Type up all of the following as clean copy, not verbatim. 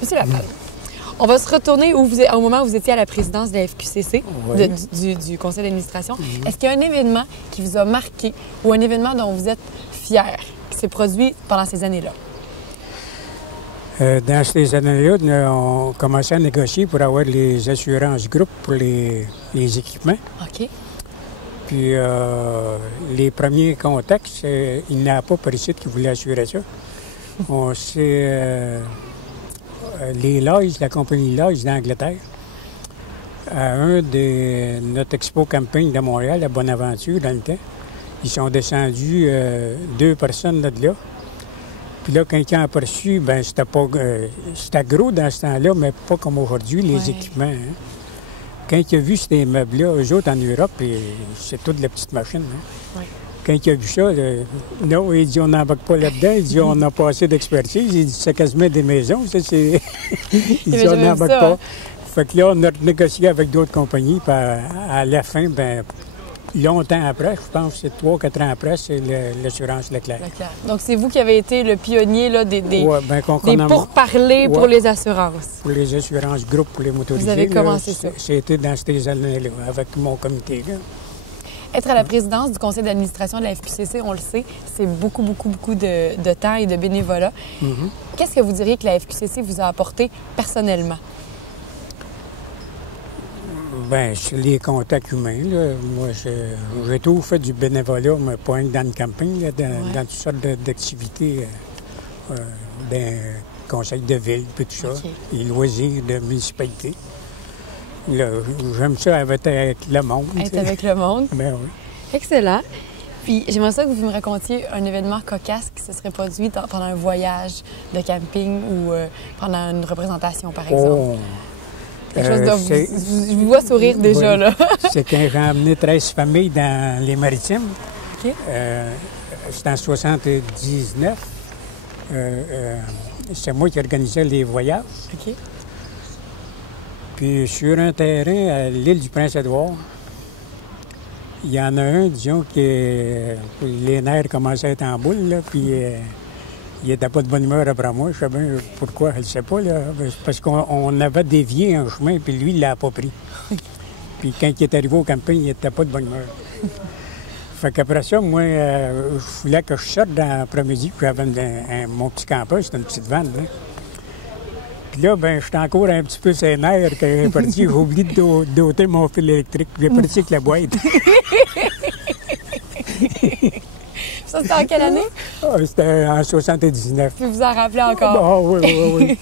Monsieur Laval, on va se retourner au moment où vous étiez à la présidence de la FQCC, du conseil d'administration. Est-ce qu'il y a un événement qui vous a marqué ou un événement dont vous êtes fier qui s'est produit pendant ces années-là? Dans ces années-là, on commençait à négocier pour avoir les assurances groupes pour les équipements. OK. Puis les premiers contacts, il n'y en a pas par ici qui voulaient assurer ça. On s'est... les Lloyds, la compagnie Lloyds d'Angleterre, à notre expo camping de Montréal, à Bonaventure, dans le temps, ils sont descendus 2 personnes de là. Puis là, quand ils ont aperçu, bien, c'était gros dans ce temps-là, mais pas comme aujourd'hui, les équipements. Hein. Quand il a vu ces meubles-là, eux autres en Europe, c'est toute la petite machine. Hein. Quand il a vu ça, non, il dit on n'embarque pas là-dedans. Il dit on n'a pas assez d'expertise. Il dit c'est quasiment des maisons. Ça, il dit on n'embarque pas. Fait que là, on a négocié avec d'autres compagnies. Puis à la fin, ben longtemps après, je pense que c'est 3-4 ans après, c'est l'assurance Leclerc. Donc, c'est vous qui avez été le pionnier là, des pourparlers pour les assurances. Pour les assurances groupes, pour les motorisés. Vous avez commencé ça. C'était dans ces années-là, avec mon comité. Là. Être à la présidence du conseil d'administration de la FQCC, on le sait, c'est beaucoup de temps et de bénévolat. Qu'est-ce que vous diriez que la FQCC vous a apporté personnellement? Bien, c'est les contacts humains. Là. Moi, j'ai tout fait du bénévolat, mais pas dans le camping, là, dans toutes sortes d'activités, dans conseils de ville, puis tout ça, les loisirs de municipalité. J'aime ça être avec le monde. Être avec le monde? Bien oui. Excellent. Puis j'aimerais ça que vous me racontiez un événement cocasse qui se serait produit pendant un voyage de camping ou pendant une représentation, par exemple. Quelque chose je vous vois sourire déjà, là. C'est quand j'ai emmené 13 familles dans les Maritimes. OK. C'était en 79. C'est moi qui organisais les voyages. OK. Puis sur un terrain à l'île du Prince-Édouard, il y en a un, disons, les nerfs commençaient à être en boule, là, puis il n'était pas de bonne humeur après moi. Je sais bien pourquoi, je ne sais pas, là. Parce qu'on avait dévié un chemin, puis lui, il ne l'a pas pris. Puis quand il est arrivé au camping, il n'était pas de bonne humeur. Fait qu'après ça, moi, je voulais que je sorte dans l'après-midi, puis j'avais mon petit campeur, c'était une petite vanne, là. Puis là, ben, j'étais encore un petit peu ses nerfs quand j'ai parti. J'ai oublié de doter mon fil électrique. J'ai parti avec la boîte. Ça, c'était en quelle année? C'était en 79. Puis vous en rappelez encore? Ah oui.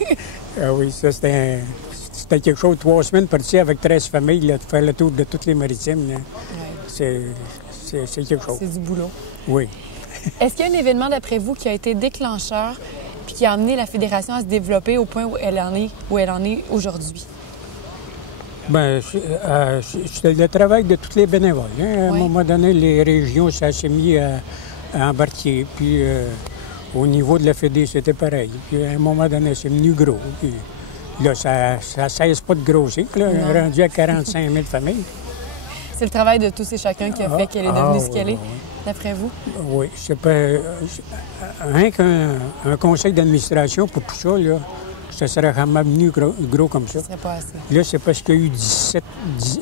Ah oui, ça, c'était quelque chose. 3 semaines parti avec 13 familles, là, de faire le tour de toutes les maritimes. C'est quelque chose. C'est du boulot. Oui. Est-ce qu'il y a un événement, d'après vous, qui a été déclencheur puis qui a amené la Fédération à se développer au point où elle en est aujourd'hui? Bien, c'était le travail de tous les bénévoles. Hein. À un moment donné, les régions, ça s'est mis à embarquer. Puis au niveau de la Fédé, c'était pareil. Puis à un moment donné, c'est venu gros. Puis là, ça ne cesse pas de grossir. Là, rendu à 45 000 familles. C'est le travail de tous et chacun qui a fait qu'elle est devenue ce qu'elle est, d'après vous? Oui. C'est pas rien qu'un conseil d'administration pour tout ça, là, ça serait vraiment venu gros comme ça. Ça serait pas assez. Là, c'est parce qu'il y a eu 17...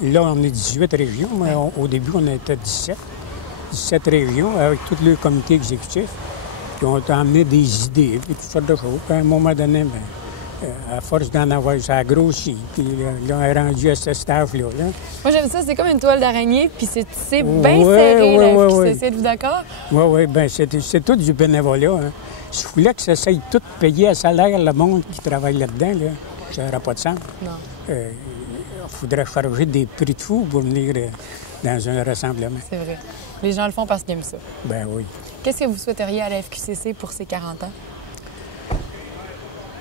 Là, on est 18 régions, mais au début, on était 17. 17 régions avec tout le comité exécutif qui ont amené des idées et toutes sortes de choses. Puis à un moment donné, bien, à force d'en avoir, ça a grossi. Puis là, on est rendu à ce staff-là. Là. Moi, j'aime ça. C'est comme une toile d'araignée, puis c'est bien serré, là. Êtes-vous d'accord? Oui. Bien, c'est tout du bénévolat. Hein. Si vous voulez que ça s'aille tout payer à salaire le monde qui travaille là-dedans, là, ça n'aura pas de sens. Non. Il faudrait charger des prix de fou pour venir dans un rassemblement. C'est vrai. Les gens le font parce qu'ils aiment ça. Ben oui. Qu'est-ce que vous souhaiteriez à la FQCC pour ses 40 ans?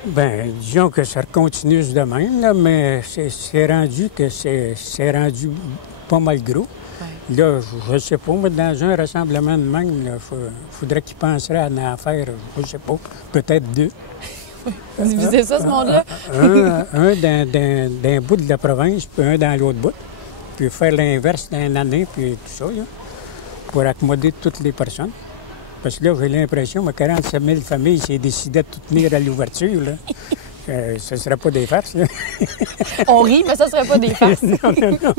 Bien, disons que ça continue de même, là, mais c'est rendu que c'est rendu pas mal gros. Ouais. Là, je ne sais pas, mais dans un rassemblement de même, il faudrait qu'ils penseraient à en faire, je ne sais pas, peut-être 2. Vous divisez ça, ce monde-là? un d'un bout de la province, puis un dans l'autre bout. Puis faire l'inverse dans l'année, puis tout ça, là, pour accommoder toutes les personnes. Parce que là, j'ai l'impression que 47 000 familles s'est décidé de tout tenir à l'ouverture. Ce ne serait pas des farces, là. On rit, mais ça ne serait pas des farces. Non, non, non.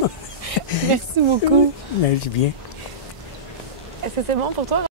Merci beaucoup. Mais c'est bien. Est-ce que c'est bon pour toi?